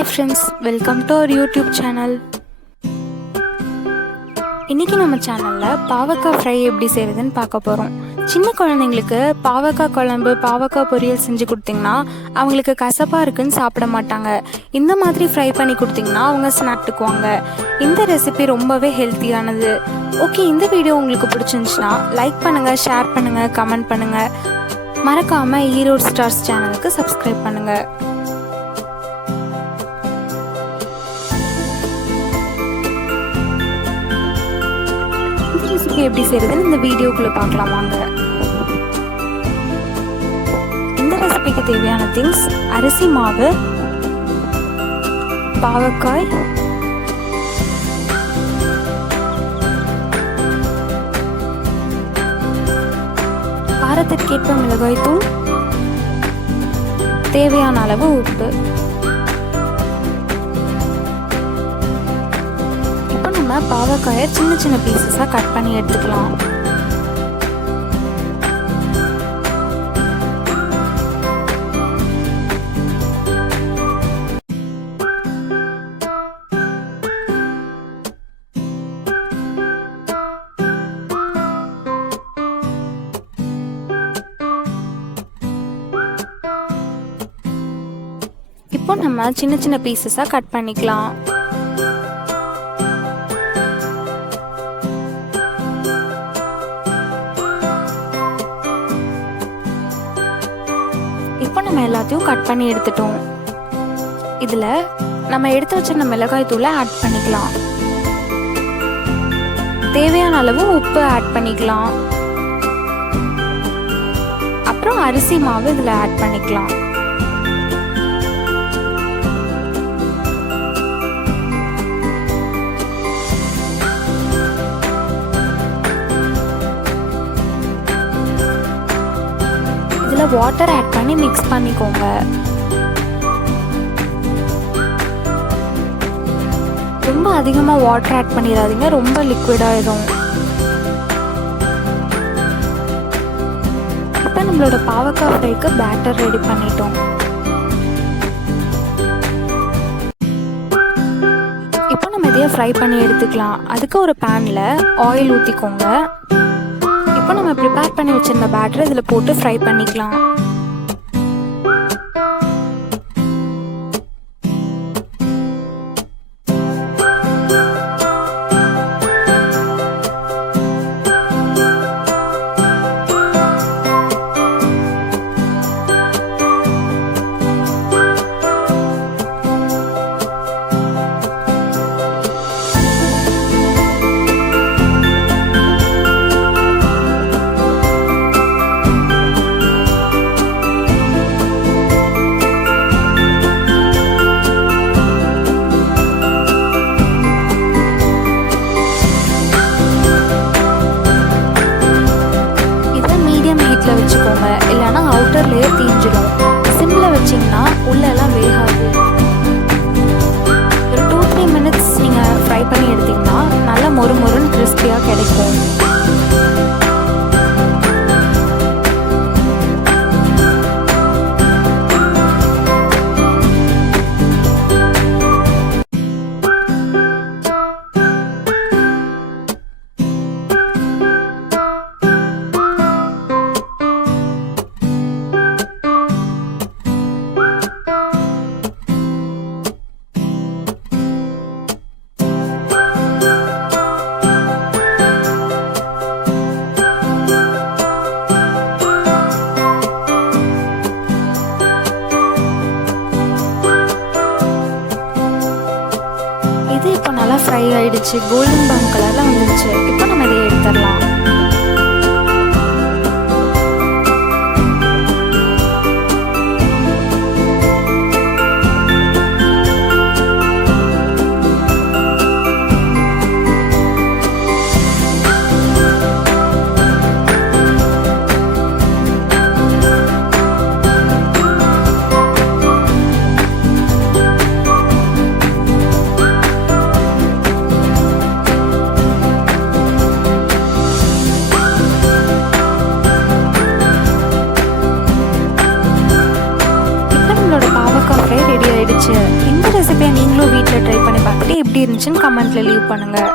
Hi friends, welcome to our YouTube channel. இன்னைக்கு நம்ம சேனலில் பாவக்காய் ஃப்ரை எப்படி செய்கிறதுன்னு பார்க்க போகிறோம். சின்ன குழந்தைங்களுக்கு பாவக்காய் குழம்பு பாவக்காய் பொரியல் செஞ்சு கொடுத்தீங்கன்னா அவங்களுக்கு கசப்பாக இருக்குன்னு சாப்பிட மாட்டாங்க. இந்த மாதிரி ஃப்ரை பண்ணி கொடுத்தீங்கன்னா அவங்க சாப்பிட்டுக்குவாங்க. இந்த ரெசிபி ரொம்பவே ஹெல்த்தியானது. ஓகே, இந்த வீடியோ உங்களுக்கு பிடிச்சிருந்துச்சுன்னா லைக் பண்ணுங்கள், ஷேர் பண்ணுங்கள், கமெண்ட் பண்ணுங்கள். மறக்காமல் ஈரோடு ஸ்டார்ஸ் சேனலுக்கு சப்ஸ்கிரைப் பண்ணுங்கள். ரெசிபி எப்படி செய்யறதுன்னு இந்த வீடியோக்குள்ள பார்க்கலாம் வாங்க. இந்த ரெசிபிக்கு தேவையான திங்ஸ்: அரிசி மாவு, பாவக்காய், காரத்திற்கேற்ப மிளகாய் தூள், தேவையான அளவு உப்பு. பாவக்காயை சின்ன சின்ன பீசஸாக கட் பண்ணி எடுத்துக்கலாம். இப்போ நம்ம சின்ன சின்ன பீசஸாக கட் பண்ணிக்கலாம். இப்போ நம்ம எல்லாத்தையும் கட் பண்ணி எடுத்துட்டோம். இதில் நம்ம எடுத்து வச்சிருந்த மிளகாய் தூளை ஆட் பண்ணிக்கலாம். தேவையான அளவு உப்பு ஆட் பண்ணிக்கலாம். அப்புறம் அரிசி மாவு இதில் ஆட் பண்ணிக்கலாம். வாட்டர் ஆட் பண்ணி மிக்ஸ் பண்ணிக்கோங்க. ரொம்ப அதிகமாக வாட்டர் ஆட் பண்ணிடாதீங்க, ரொம்ப லிக்விட் ஆயிடும். இப்போ நம்மளோட பாவக்காய் ஃப்ரைக்கு பேட்டர் ரெடி பண்ணிட்டோம். இப்போ நம்ம இதையே ஃப்ரை பண்ணி எடுத்துக்கலாம். அதுக்கு ஒரு பேனில் ஆயில் ஊற்றிக்கோங்க. இப்போ நம்ம ப்ரிப்பேர் பண்ணி வச்சிருந்த பேட்டரை இதில் போட்டு ஃப்ரை பண்ணிக்கலாம். வச்சுக்கோங்க, இல்லைன்னா அவுட்டர் லேயர் தீஞ்சிடும். சிம்மில் வச்சிங்கன்னா உள்ளெல்லாம் வேகாது. ஒரு 2-3 மினிட்ஸ் நீங்கள் ஃப்ரை பண்ணி எடுத்திங்கன்னா நல்லா மொறு மொறுன்னு கிறிஸ்பியாக கிடைக்கும். இது இப்போ நல்லா ஃப்ரை ஆயிடுச்சு, கோல்டன் ப்ரவுன் கலரில் வந்துடுச்சு. இப்போ நம்ம இதை எடுத்துடலாம். வீட்டில் ட்ரை பண்ணி பார்த்துட்டு எப்படி இருந்துச்சுன்னு கமெண்ட்டில் லீவ் பண்ணுங்கள்.